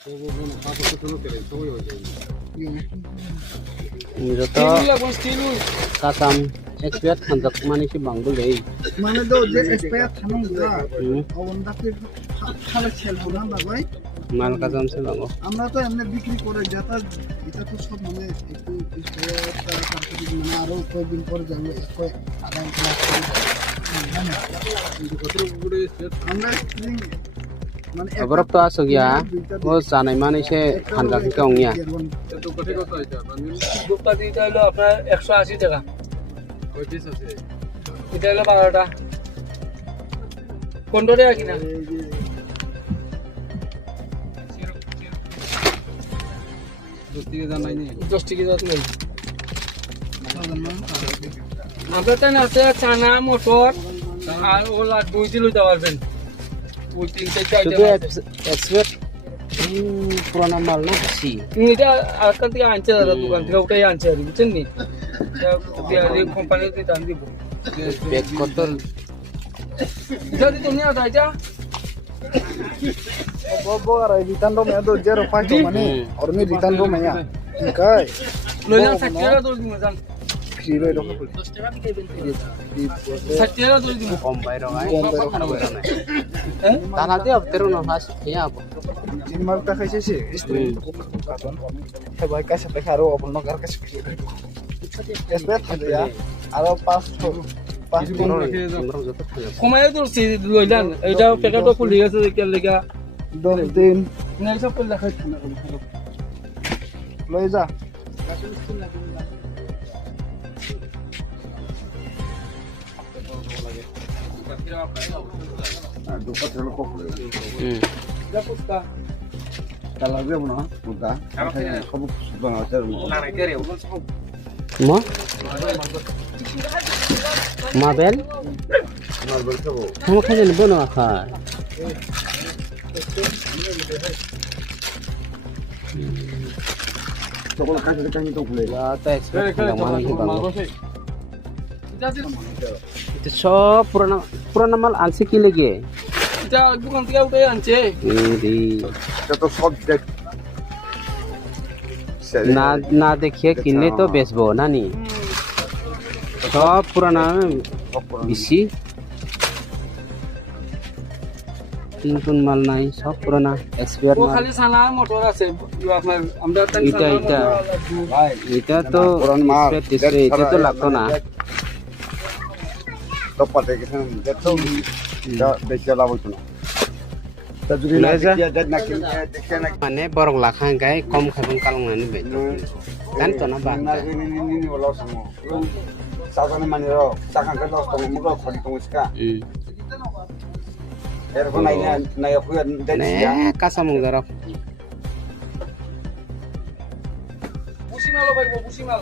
Joto kasam expert hanjak mani si bangbulei. Mana do je expert thanong ga awon dakir khala sel hodan bagoi Mal kasam se bango. আমরা তো এমনি বিক্রি করে যেটা এটা তো সব মানে একটু তারপরে মানে আরো কয়েকদিন পরে যাবে কয়েক আদান ক্লাস আমরা মানে Abrap to aso gya. O sanai mani se hanjak ke ongya. তো কোটি কত হইছে গুপ্তা দিটা হলো আপনার 180 টাকা ওই পিস আছে এটা হলো 12টা 15 টাকা কিনা 10 টাকা দাম নাই 10 টাকা দাম নাই আপনার তো আছে চানা মটর আর ওলা দুই কিলো দিতে পারবেন ওই তিনটে চারটে Expert পুরানা মাল না si. এটা আজকাল থেকে আনছে দাদা দোকান থেকে ওটাই আনছে আর বুঝছেন নি কোম্পানিতে দাম দিব Bag kotol. যদি তুমি না দাইটা bobo arai return ro me do 05 মানে और में return ro me ya kai লইলা 60 টাকা দই দিমু জান free ro ro 10 টাকা বিকাইবেন 60 টাকা দই দিমু Kom bayro ay. Karo bayro na. Tanati abtero no has ya. ini mal ta khaise se istri he boy kaise pekharo apun no gar kaise expert thade ya aro 5 দিন কমায় দরছি লইলান এটা পেটাটো খুলে গেছে দেখে লাগা 10 দিন না সব করে রাখাই লই যা Mo? Mabel? Kamu kaje bono akha. সকল কাছে কাছে তো খুলে Ya ta expert mani si bango. Itu sob purana mal anse ki lege. এটা দোকান থেকে উঠে আনছে Ini এটা তো সব দেখ na dekhiye kinne to besbo nani. Sob purana bisi. Nutun mal nai sob purana expert O mal. খালি সানা মোটর আছে আপনার আমরা Ita to expert itu to lagto na. তো পাতে গেছে দেখো এটা দেখে লাভ হতো না তা যদি না Leza. দেখ না কি দেখে না Mane borong lakhang kai kom khabang kalong nani be. Kan to na ba. না ni wala samo সাজানে মানে র চাকান কে লস তো মুগ খড়ি তো মুসকা এরকম নাই না নাই আপু দেখছিয়া Ne kasamung darap. বুসিমাল ভাইবো বুসিমাল